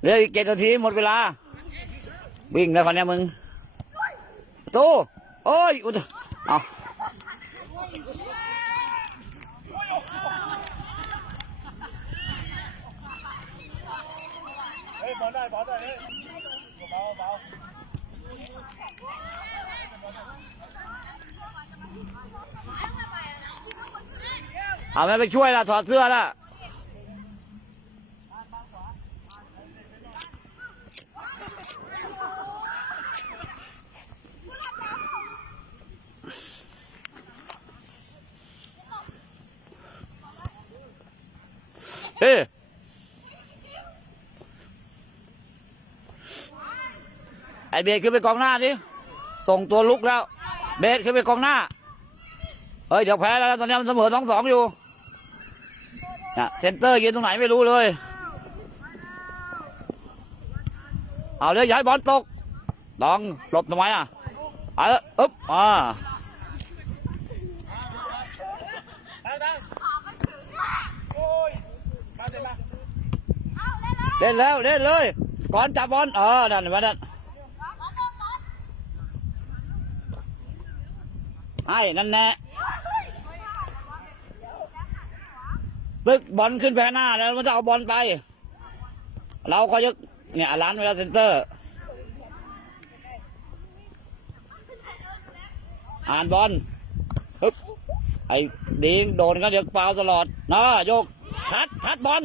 เหลืออีกเจ็ดนาทีหมดเวลา วิ่งแล้วคนเนี้ยมึงตู้โอ้ยอุยเอาเฮ้ยบอลได้บอลได้เบาเบาเอาไม่ไปช่วยละถอดเสื้อละ เฮ้ไอเบสขึ้นไปกองหน้าดิส่งตัวลุกแล้ว เบสขึ้นไปกองหน้า เฮ้ย เดี๋ยวแพ้แล้วตอนนี้มันเสมอสองสองอยู่นะเซนเตอร์ยืนตรงไหนไม่รู้เลย เอาเลยย้ายบอลตกลองหลบทำไมอะเอาละอึ๊บอ่า เล่นแล้วเล่นเลย ก่อนจับบอลเออนั่นเห็นไหมนั่นไอ้นั่นแน่ตึกบอลขึ้นไปข้หน้าแล้วมันจะเอาบอลไป เราก็จะเนี่ยร้านเวลาเซนเตอร์ อ่านบอลฮึบไอ้ดีงโดนก็เดี๋ยวฟาวล์ตลอดนะโยก ทัดทัดบอล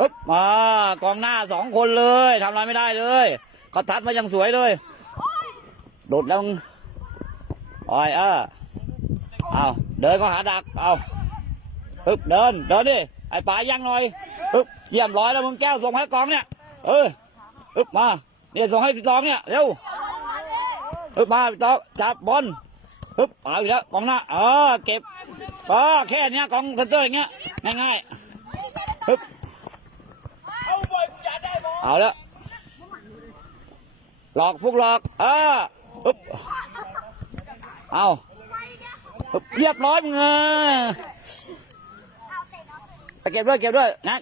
ฮึบมากองหน้าสองคนเลยทำอะไรไม่ได้เลยเขาทัดมาอย่างสวยเลยโดดแล้วมึงอ่อยเออเอาเดินก็หาดักเอาฮึบเดินเดินดิไอ้ป๋ายังหน่อยฮึบเยี่ยมร้อยแล้วมึงแก้วส่งให้กองเนี่ยเออฮึบมาเนี่ยส่งให้พี่ตองเนี่ยเร็วฮึบมาพี่ตอกจับบอลฮึบเอาอีกแล้วกองหน้าเออเก็บ เออแค่เนี้ยกองเซนเตอร์อย่างเงี้ยง่ายๆฮึบเอาบอลอย่าได้บเอาล้วหลอกพวกหลอกเออฮึบเอาฮึบเรียบร้อยมึงเออไปเก็บด้วยเก็บด้วยนะ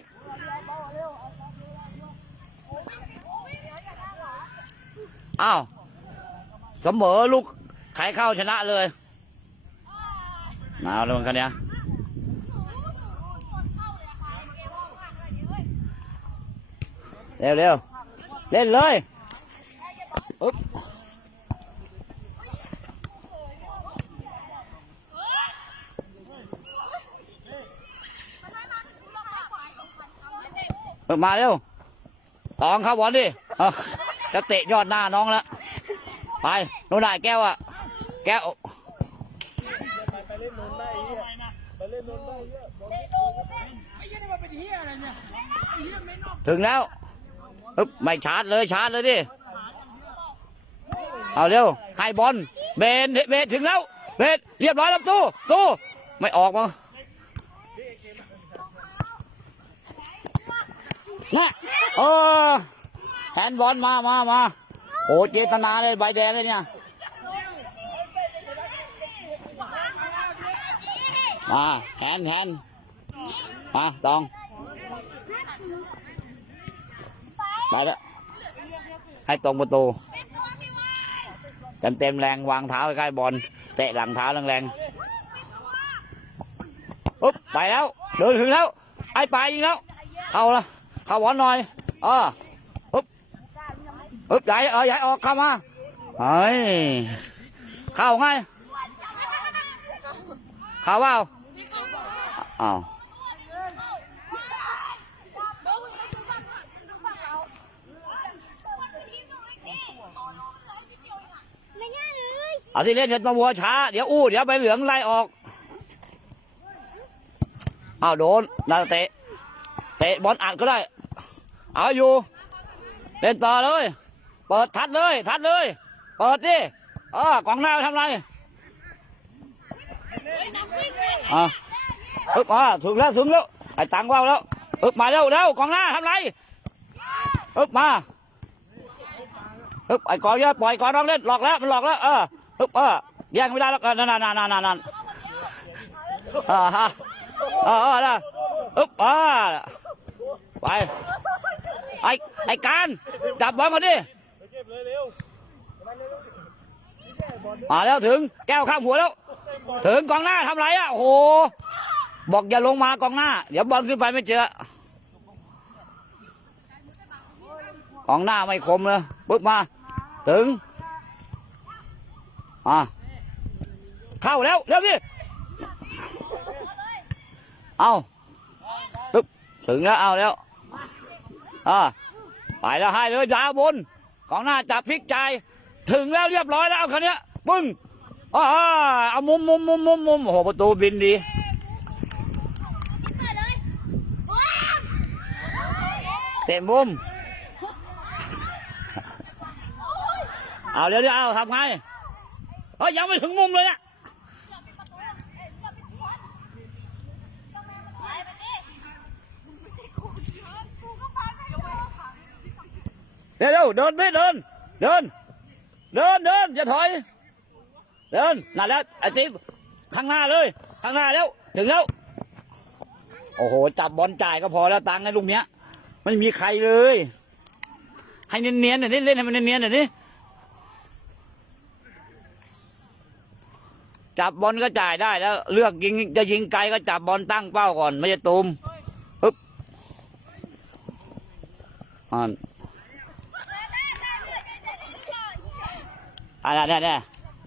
อ้าวเสมอลูกใครเข้าชนะเลย เอาแล้วมันกันเนี้ยเร็วเร็วเล่นเลยอึ๊บมาเร็วตองเข้าบอลดิจะเตะยอดหน้าน้องแล้ว ไปโน่นได้แก้วอะแก้ว ไปไปเล่นนนได้ไอ้เหี้ยไปเล่นนนได้ไอ้เหี้ยบอล ถึงแล้วอึ๊บไม่ชาร์จเลยชาร์จเลยดิ เอาเร็วให้บอลเบนเบนถึงแล้วเบนเรียบร้อยแล้วตู้ตู้ไม่ออกมาเนี่ยเออแฮนบอลมามามาโอ้เจตนาเลยใบแดงเลยเนี่ยมาแฮนแฮนมาตอง ไปแล้วให้ตรงประตูเต็มเต็มแรงวางเท้าใกล้บอลเตะหลังเท้าแรงๆอุ๊บไปแล้วเดินถึงแล้ว ไอ้ไปยิงแล้ว เข้าละเข้าบอลหน่อยเอออุ๊บอุ๊บใหญ่เออใหญ่ออกเข้ามาเฮ้ยเข้าไงเข้าเปล่าอ้าว ไม่ง่าย เอาที่เล่นเดี๋ยวมาวัวช้า เดี๋ยวอู้ เดี๋ยวใบเหลืองไล่ออกเอาโดนนาเตะ เตะบอลอัดก็ได้ เอาอยู่ เล่นต่อเลย เปิดทัดเลย ทัดเลย เปิดดิเออกองหน้าทำไรอะอึบมาถึงแล้วถึงแล้ว ไอ้ตังว่าวแล้วอึบมาเร็วเร็วกองหน้าทำไรอึบมาฮึบไอ้กอนเยอะปล่อยกอนน้องเล่นหลอกแล้วมันหลอกแล้วเออ ฮึบเออแย่งไม่ได้แล้วเออนั่นนั่นนั่นนั่นนั่นอ่าฮะอ่าอ่านะฮึบอ่าไปไอ้ไอ้การจับบอลก่อนดิไปเก็บเลยเร็วมาเร็วนี่แค่บอลเนี่ยมาแล้วถึงแก้วข้ามหัวแล้ว ถึงกองหน้าทำไรอะโอ้โห บอกอย่าลงมากองหน้า เดี๋ยวบอลขึ้นไปไม่เจอกองหน้าไม่คมเลยปึ๊บมา ถึง อะเข้าแล้วเร็วสิเอาตึ๊บถึงแล้วเอาแล้วอ่าไปแล้วให้เลยดาวบนกองหน้าจับพลิกใจายถึงแล้วเรียบร้อยแล้วเอาคันนี้ยปึ้งอ่าเอามุมมุมมุมมุมมุมโอ้โหประตูบินดีเปิดเลยว้าวเตะมุมเอาเดี๋ยวเดี๋ยวเอาทำไง เฮ้ยยังไม่ถึงมุมเลยนี่ยไปไปดิกูก็ไปไม่ได้เดี๋ยวเดินไปเดิน เดิน เดินเดินอย่าถอย เดินนั่นแล้วไอ้ติ๊บข้างหน้าเลย ข้างหน้าแล้ว ถึงแล้ว โอ้โห จับบอลจ่ายก็พอแล้วตังค์ไอ้ลูกเนี้ย ไม่มีใครเลย ให้เนียนๆหน่อยนี่เล่นให้มันเนียนๆหน่อยนี่ จับบอลก็จ่ายได้แล้ว เลือกยิงจะยิงไกลก็จับบอลตั้งเป้าก่อน ไม่ใช่ตูมปึ๊บอ่าอะไรเนี่ยเนี่ย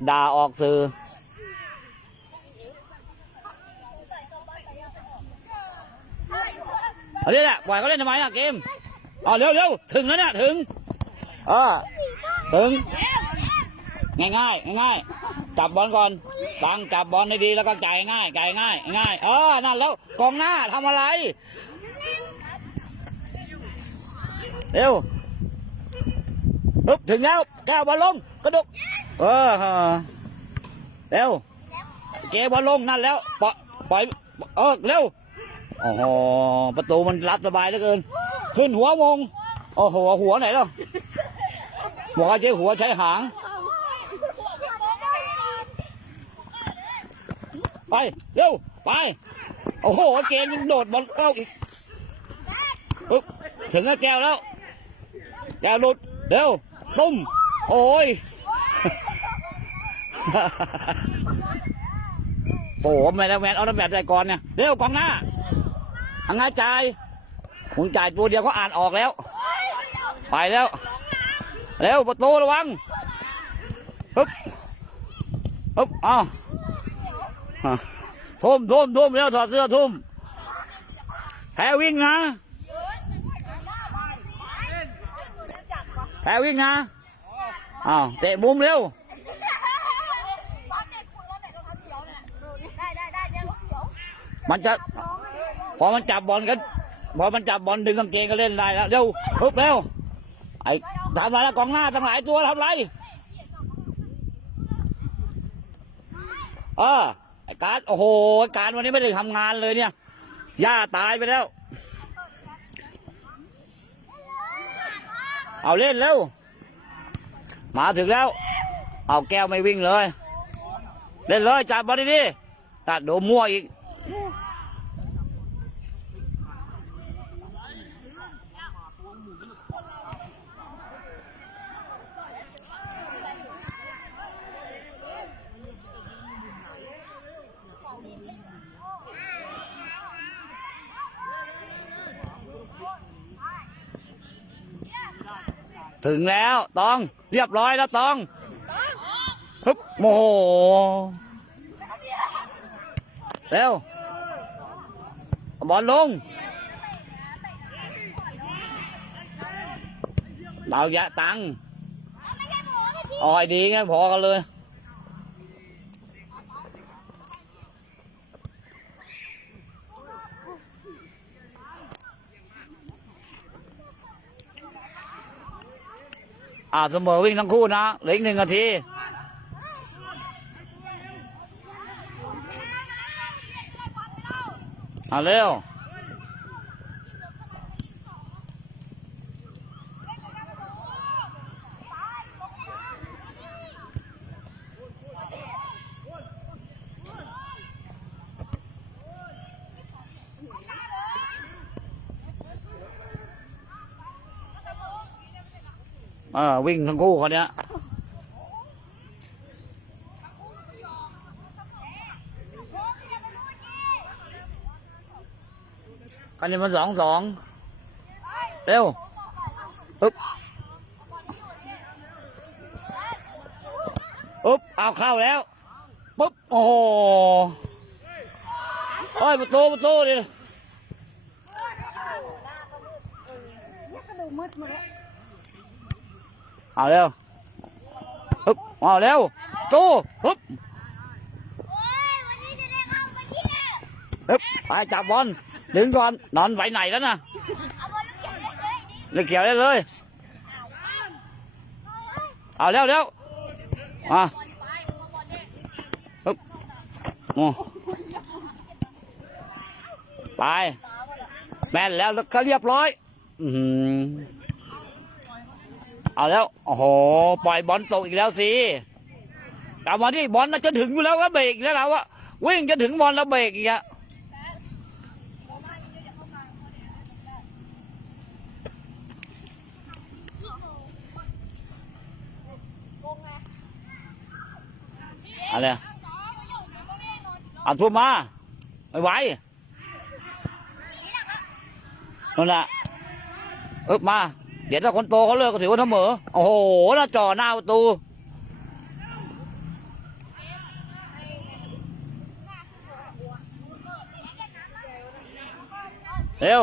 ด่าออกสื่อเอาเนี้แหละปล่อยเขาเล่นทำไมอะเกมอ๋อเร็วเร็วถึงแล้วเนี่ยถึงเออถึง ง่ายง่ายง่าย จับบอลก่อนตังจับบอลให้ดีแล้วก็จ่ายง่ายจ่ายง่าย ง่ายเออนั่นแล้วกองหน้าทำอะไร เร็วปึ๊บถึงแล้วแก้วบอลลงกระดกเออเร็วเกบอลลงนั่นแล้วปล่อยปล่อยเออเร็วโอ้โหประตูมันรับสบายเหลือเกิน ขึ้นหัวมงโอ้โหหัวไหนแล้วบอกว่าใช้หัวใช้หาง ไป เร็ว ไป โอ้โห เกมยังโดดบอลเข้าอีกปึ๊บถึงแล้วแก้วแล้ว แก้วหลุด เร็ว ตุ้ม โอ้ยโอ้โหแมนแมนเอาน้ำแบบใจก่อนเนี่ย เร็วกองหน้าทางไงจ่ายมึงจ่ายตัวเดียวเขาอ่านออกแล้ว ไปแล้ว เร็วประตูระวังฮึบฮึบอ้าว ทุ่มทุ่มทุ่มแล้วถอดเสื้อทุ่มแพ้วิ่งนะแพ้วิ่งนะอ้าวเตะมุมเร็วมันจะพอมันจับบอลกันพอมันจับบอลดึงกางเกงก็เล่นได้แล้วเร็วฮึบเร็วไอ้ทำอะไรแล้วกองหน้าตั้งหลายตัวทำไรเออไอ้ การโอ้โห การวันนี้ไม่ได้ทำงานเลยเนี่ยย่าตายไปแล้ว เอาเล่นเร็วมาถึงแล้ว เอาแก้วไม่วิ่งเลย เล่นเลยจับบอลดีๆตัดโดมั่วอีก ถึงแล้วตอง เรียบร้อยแล้วตองฮึบโมโหเร็วเอาบอลลงเราแยะตังค์เออยดีไงพอกันเลย อ่าเสมอวิ่งทั้งคู่นะเหลืออีกหนึ่งนาทีอ่าเร็ว เออวิ่งทั้งคู่คนเนี้ยคันนี้มันสองสองเร็วปึ๊บปึ๊บเอาเข้าแล้วปึ๊บโอ้โหโอ้ยประตูประตูดิ เอาเร็วฮึบเอาเร็วตู้ฮึบโอ้ยวันนี้จะได้เข้าวันนี้ฮึบไปจับบอลดึงก่อนนอนไหวไหนแล้วนะเลือเกี่ยวได้เลย เอาเร็วเร็วมาฮึบโอ้ไปแม่นแล้วก็เรียบร้อย อือหือ เอาแล้ว โอ้โห ปล่อยบอลตกอีกแล้วสิกลับมาที่บอลน่ะจะถึงอยู่แล้วก็เบรกอีกแล้วเราอะวิ่งจะถึงบอลแล้วเบรกอีกอะอะไรอะเอาทุ่มมา ไม่ไหวนั่นแหละเอ๊บมาเดี๋ยวถ้าคนโตเขาเลิกก็ถือว่าเสมอ โอ้โหน่าจ่อหน้าประตู เร็ว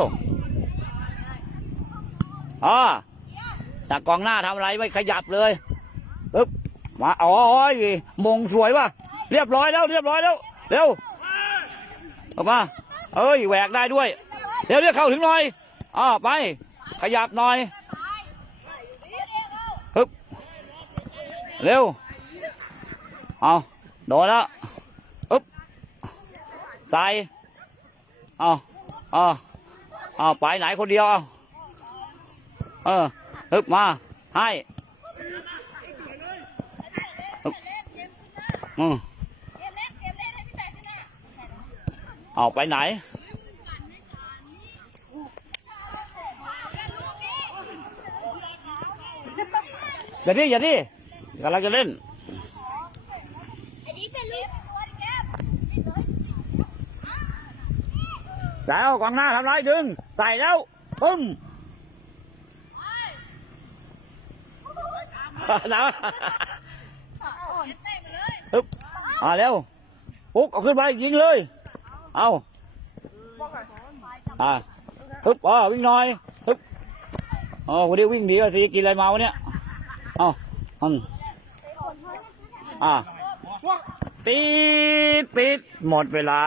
อ๋อจากกองหน้าทำอะไรไม่ขยับเลยปึ๊บมาอ๋อยมงสวยป่ะ เรียบร้อยแล้ว เรียบร้อยแล้ว เร็วออกมา เอ้ย แหวกได้ด้วย เร็วเรียกเข้าถึงหน่อยอ๋อไป ขยับหน่อย ฮึบ เร็ว เอาโดนแล้วอึ๊บใส่เอาเอาเอาไปไหนคนเดียว เอาเออฮึบมา ให้อืมเอาไปไหนอย่าดิอย่าดิ กำลังจะเล่นไอ้นี่เป็นลูกตัวแก้มแล้วกองหน้าทำไรดึง ใส่แล้วปึ้มนะเตะไปเลยปึ๊บมาเร็วปุ๊กเอาขึ้นไปยิงเลย เอาอ่าปึ๊บอ๋อวิ่งหน่อยปึ๊บอ๋อวันนี้วิ่งดีกว่าสิกินอะไรมาวะเนี่ย เอาอืม อ่าปิดปิดหมดเวลา